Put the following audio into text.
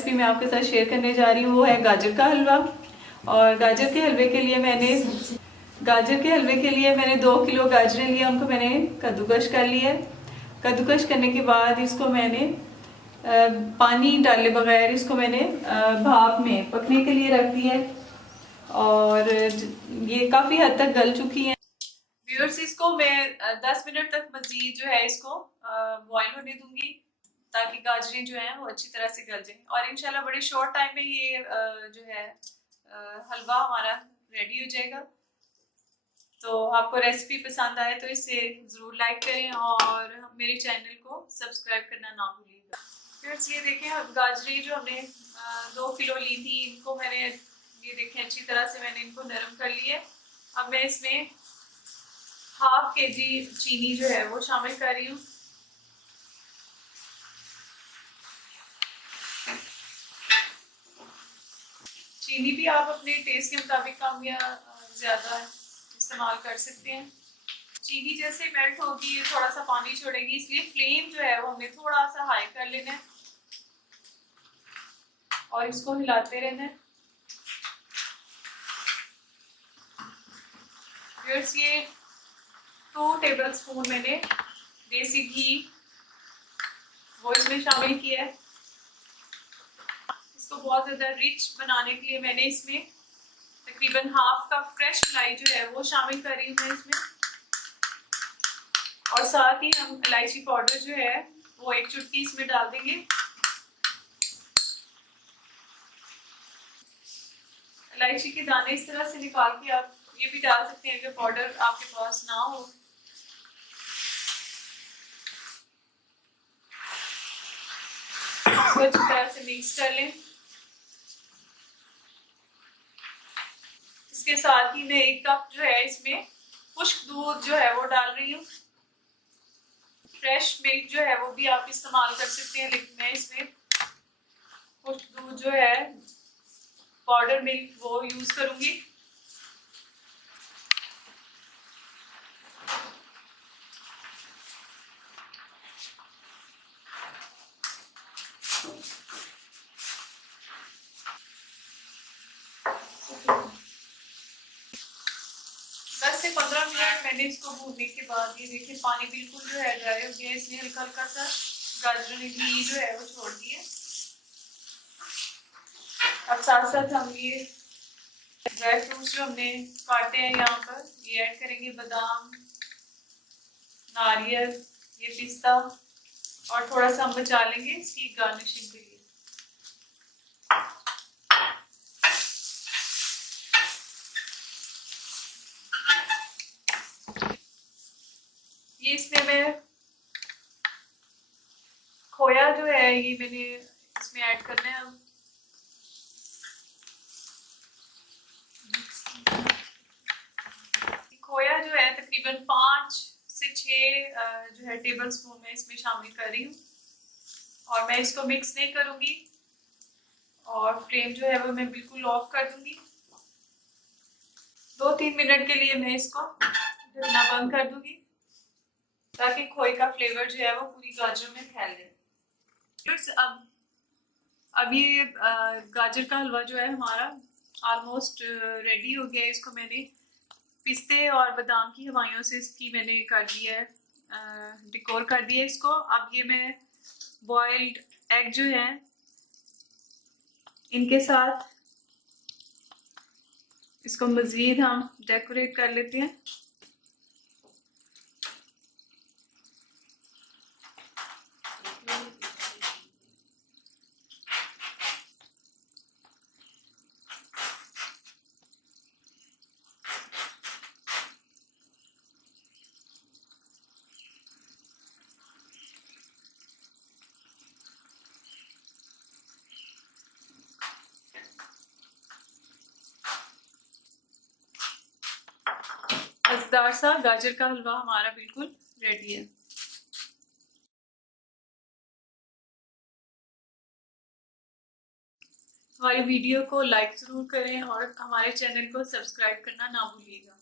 Recipe मैं आपके साथ शेयर करने जा रही हूँ वो है गाजर का हलवा। और गाजर के हलवे के लिए मैंने 2 किलो गाजरें लिए, उनको मैंने कद्दूकश कर लिया। कद्दूकश करने के बाद इसको मैंने पानी डाले बगैर इसको मैंने भाप में पकने के लिए रख दिया और ये काफ़ी हद तक गल चुकी हैं। व्यूअर्स, इसको मैं 10 मिनट तक मज़ीद जो है इसको बॉईल होने दूंगी ताकि गाजरें जो हैं वो अच्छी तरह से गल जाएं और इंशाल्लाह बड़े शॉर्ट टाइम में ये जो है हलवा हमारा रेडी हो जाएगा। तो आपको रेसिपी पसंद आए तो इसे ज़रूर लाइक करें और मेरे चैनल को सब्सक्राइब करना ना भूलिएगा। फ्रेंड्स, ये देखें गाजरें जो हमने 2 किलो ली थी, इनको मैंने ये देखें अच्छी तरह से मैंने इनको नरम कर लिया। अब मैं इसमें ½ kg चीनी जो है वो शामिल कर रही हूँ। चीनी भी आप अपने टेस्ट के मुताबिक कम या ज़्यादा इस्तेमाल कर सकते हैं। चीनी जैसे मेल्ट होगी ये थोड़ा सा पानी छोड़ेगी, इसलिए फ्लेम जो है वो हमें थोड़ा सा हाई कर लेना है और इसको हिलाते रहना है। फिर ये 2 टेबलस्पून मैंने देसी घी वो इसमें शामिल किया है। इसको बहुत ज़्यादा रिच बनाने के लिए मैंने इसमें तकरीबन ½ कप फ्रेश मलाई जो है वो शामिल कर रही हूँ मैं इसमें। और साथ ही हम इलायची पाउडर जो है वो 1 चुटकी इसमें डाल देंगे। इलायची के दाने इस तरह से निकाल के आप ये भी डाल सकते हैं अगर पाउडर आपके पास ना हो। इसको अच्छी तरह से मिक्स कर लें। इसके साथ ही मैं 1 कप जो है इसमें खुश्क दूध जो है वो डाल रही हूँ। फ्रेश मिल्क जो है वो भी आप इस्तेमाल कर सकते हैं, लेकिन मैं इसमें खुश्क दूध जो है पाउडर मिल्क वो यूज करूंगी। से 15 मिनट मैंने इसको भूनने के बाद ये देखिए पानी बिल्कुल जो है ड्राई हो गया, इसलिए हल्का हल्का सा गाजर ने घी जो है वो छोड़ दिया। अब साथ साथ हम ये ड्राई फ्रूट्स जो हमने काटे हैं यहाँ पर ये ऐड करेंगे। बादाम, नारियल, ये पिस्ता और थोड़ा सा हम बचा लेंगे इसकी गार्निशिंग के लिए। ये इसमें मैं खोया जो है ये मैंने इसमें ऐड करना है। खोया जो है तकरीबन 5 से 6 जो है टेबल स्पून में इसमें शामिल कर रही हूँ और मैं इसको मिक्स नहीं करूँगी और फ्लेम जो है वो मैं बिल्कुल ऑफ कर दूंगी। 2-3 मिनट के लिए मैं इसको ढकना बंद कर दूंगी ताकि खोए का फ्लेवर जो है वो पूरी गाजर में फैल जाए। अब ये गाजर का हलवा जो है हमारा ऑलमोस्ट रेडी हो गया है। इसको मैंने पिस्ते और बादाम की हवाइयों से इसकी मैंने कर दिया है, डेकोर कर दिया इसको। अब ये मैं बॉइल्ड एग जो है इनके साथ इसको मज़ीद हम डेकोरेट कर लेते हैं। मज़ेदार सा गाजर का हलवा हमारा बिल्कुल रेडी है। हमारी वीडियो को लाइक ज़रूर करें और हमारे चैनल को सब्सक्राइब करना ना भूलिएगा।